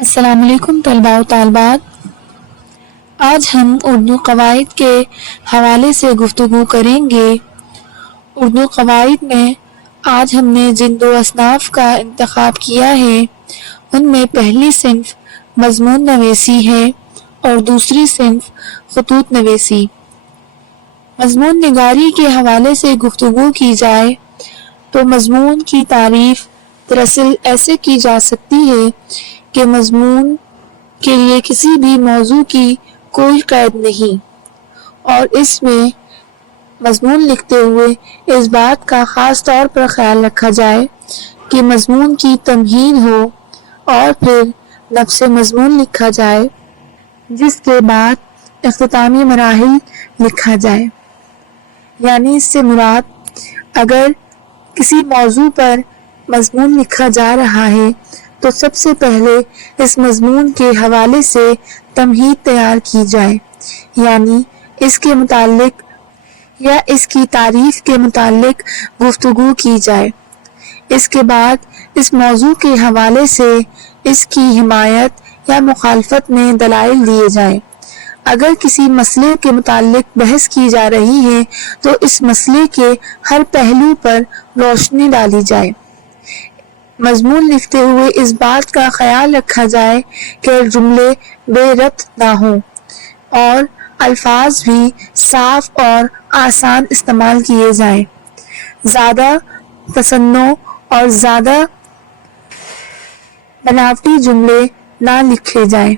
السلام علیکم طلباء و طالبات، آج ہم اردو قواعد کے حوالے سے گفتگو کریں گے۔ اردو قواعد میں آج ہم نے جن دو اصناف کا انتخاب کیا ہے ان میں پہلی صنف مضمون نویسی ہے اور دوسری صنف خطوط نویسی۔ مضمون نگاری کے حوالے سے گفتگو کی جائے تو مضمون کی تعریف دراصل ایسے کی جا سکتی ہے کہ مضمون کے لیے کسی بھی موضوع کی کوئی قید نہیں، اور اس میں مضمون لکھتے ہوئے اس بات کا خاص طور پر خیال رکھا جائے کہ مضمون کی تمہید ہو اور پھر نفس مضمون لکھا جائے، جس کے بعد اختتامی مراحل لکھا جائے۔ یعنی اس سے مراد اگر کسی موضوع پر مضمون لکھا جا رہا ہے تو سب سے پہلے اس مضمون کے حوالے سے تمہید تیار کی جائے، یعنی اس کے متعلق یا اس کی تعریف کے متعلق گفتگو کی جائے۔ اس کے بعد اس موضوع کے حوالے سے اس کی حمایت یا مخالفت میں دلائل دیے جائیں۔ اگر کسی مسئلے کے متعلق بحث کی جا رہی ہے تو اس مسئلے کے ہر پہلو پر روشنی ڈالی جائے۔ مضمون لکھتے ہوئے اس بات کا خیال رکھا جائے کہ جملے بے ربط نہ ہوں اور الفاظ بھی صاف اور آسان استعمال کیے جائیں۔ زیادہ تصنع اور زیادہ بناوٹی جملے نہ لکھے جائیں۔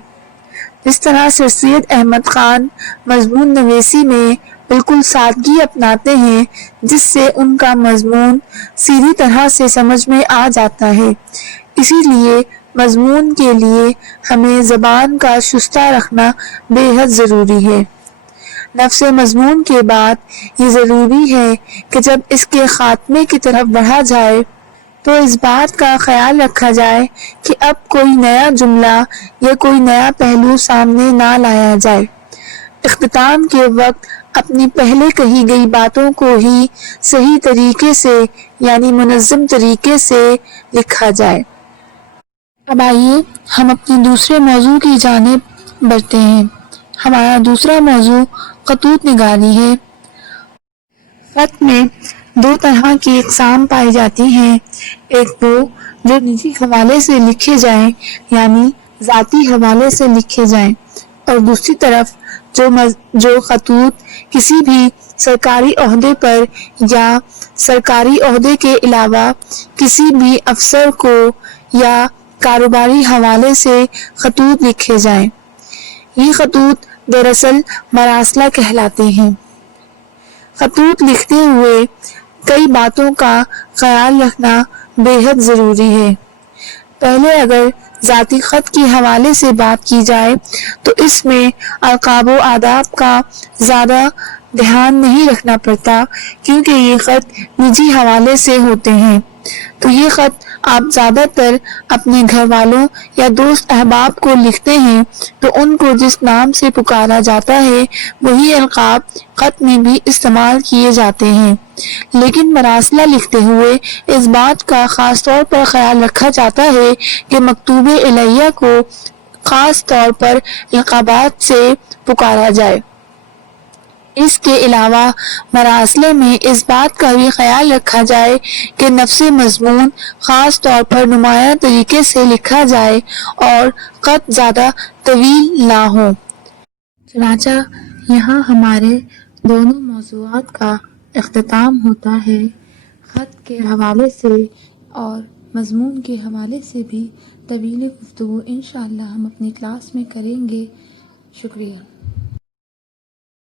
جس طرح سر سید احمد خان مضمون نویسی میں بالکل سادگی اپناتے ہیں جس سے ان کا مضمون سیدھی طرح سے سمجھ میں آ جاتا ہے، اسی لیے مضمون کے لیے ہمیں زبان کا شستہ رکھنا بے حد ضروری ہے۔ نفس مضمون کے بعد یہ ضروری ہے کہ جب اس کے خاتمے کی طرف بڑھا جائے تو اس بات کا خیال رکھا جائے کہ اب کوئی نیا جملہ یا کوئی نیا پہلو سامنے نہ لایا جائے۔ اختتام کے وقت اپنی پہلے کہی گئی باتوں کو ہی صحیح طریقے سے یعنی منظم طریقے سے لکھا جائے۔ اب آئیے ہم اپنے دوسرے موضوع کی جانب بڑھتے ہیں۔ ہمارا دوسرا موضوع خطوط نگاری ہے۔ خط میں دو طرح کی اقسام پائی جاتی ہیں، ایک وہ جو نجی حوالے سے لکھے جائیں یعنی ذاتی حوالے سے لکھے جائیں، اور دوسری طرف جو خطوط کسی بھی سرکاری عہدے پر یا سرکاری عہدے کے علاوہ کسی بھی افسر کو یا کاروباری حوالے سے خطوط لکھے جائیں۔ یہ خطوط دراصل مراسلہ کہلاتے ہیں۔ خطوط لکھتے ہوئے کئی باتوں کا خیال رکھنا بے حد ضروری ہے۔ پہلے اگر ذاتی خط کے حوالے سے بات کی جائے تو اس میں القاب و آداب کا زیادہ دھیان نہیں رکھنا پڑتا، کیونکہ یہ خط نجی حوالے سے ہوتے ہیں، تو یہ خط آپ زیادہ تر اپنے گھر والوں یا دوست احباب کو لکھتے ہیں تو ان کو جس نام سے پکارا جاتا ہے وہی القاب خط میں بھی استعمال کیے جاتے ہیں، لیکن مراسلہ لکھتے ہوئے اس بات کا خاص طور پر خیال رکھا جاتا ہے کہ مکتوب الیہ کو خاص طور پر القابات سے پکارا جائے۔ اس کے علاوہ مراسلے میں اس بات کا بھی خیال رکھا جائے کہ نفس مضمون خاص طور پر نمایاں طریقے سے لکھا جائے اور خط زیادہ طویل نہ ہو۔ چنانچہ یہاں ہمارے دونوں موضوعات کا اختتام ہوتا ہے۔ خط کے حوالے سے اور مضمون کے حوالے سے بھی طویل گفتگو انشاءاللہ ہم اپنی کلاس میں کریں گے۔ شکریہ۔